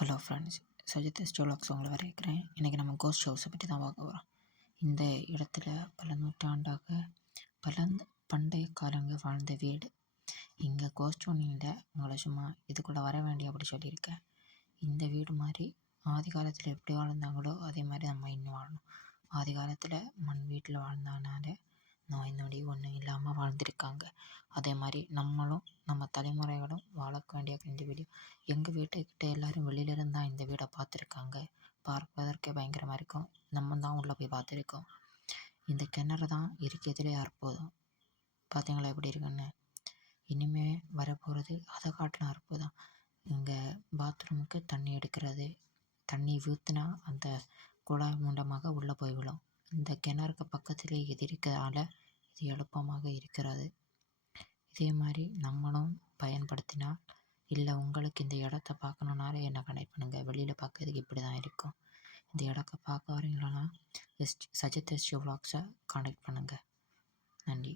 Hello friends, Sajith ஸ்டோலாக்ஸ் உங்களை வரைக்கிறேன். இன்றைக்கி நம்ம கோஸ்ட் ஹவுஸை பற்றி தான் பார்க்க போகிறோம். இந்த இடத்துல பல நூற்றாண்டாக பண்டைய காலங்க வாழ்ந்த வீடு. இங்கே கோஸ்ட் ஒன்றில் உங்களை சும்மா இதுக்குள்ளே வர வேண்டிய அப்படி சொல்லியிருக்கேன். இந்த வீடு மாதிரி ஆதி காலத்தில் எப்படி வாழ்ந்தாங்களோ அதே மாதிரி நம்ம இன்னும் வாழணும். ஆதி காலத்தில் மண் வீட்டில் வாழ்ந்தனால நோய் நொடி ஒன்றும் இல்லாமல் வாழ்ந்திருக்காங்க. அதே மாதிரி நம்மளும் நம்ம தலைமுறைகளும் வாழ வேண்டிய இந்த வீடு. எங்கள் வீட்டுக்கிட்ட எல்லோரும் வெளியிலேருந்து தான் இந்த வீடை பார்த்துருக்காங்க. பார்ப்பதற்கே பயங்கரமாக இருக்கும். நம்ம தான் உள்ளே போய் பார்த்துருக்கோம். இந்த கிணறு தான் இருக்கிறதுலே அற்புதம். பார்த்தீங்களா எப்படி இருக்குன்னு? இனிமேல் வரப்போகிறது அதை காட்டிலும் அற்புதம். இங்கே பாத்ரூமுக்கு தண்ணி எடுக்கிறது, தண்ணி ஊற்றுனா அந்த குழாய் மூலமாக உள்ளே போய் விழும். இந்த கிணறுக்கு பக்கத்திலே இது இருக்கிறதால இது எளுப்பமாக இருக்கிறது. இதே மாதிரி நம்மளும் பயன்படுத்தினால், இல்லை உங்களுக்கு இந்த இடத்த பார்க்கணுன்னாலும் என்ன கனெக்ட் பண்ணுங்கள். வெளியில் பார்க்கறதுக்கு இப்படி தான் இருக்கும். இந்த இடத்த பார்க்க வரீங்களா, சஜித் விலாக்ஸை கான்டாக்ட் பண்ணுங்கள். நன்றி.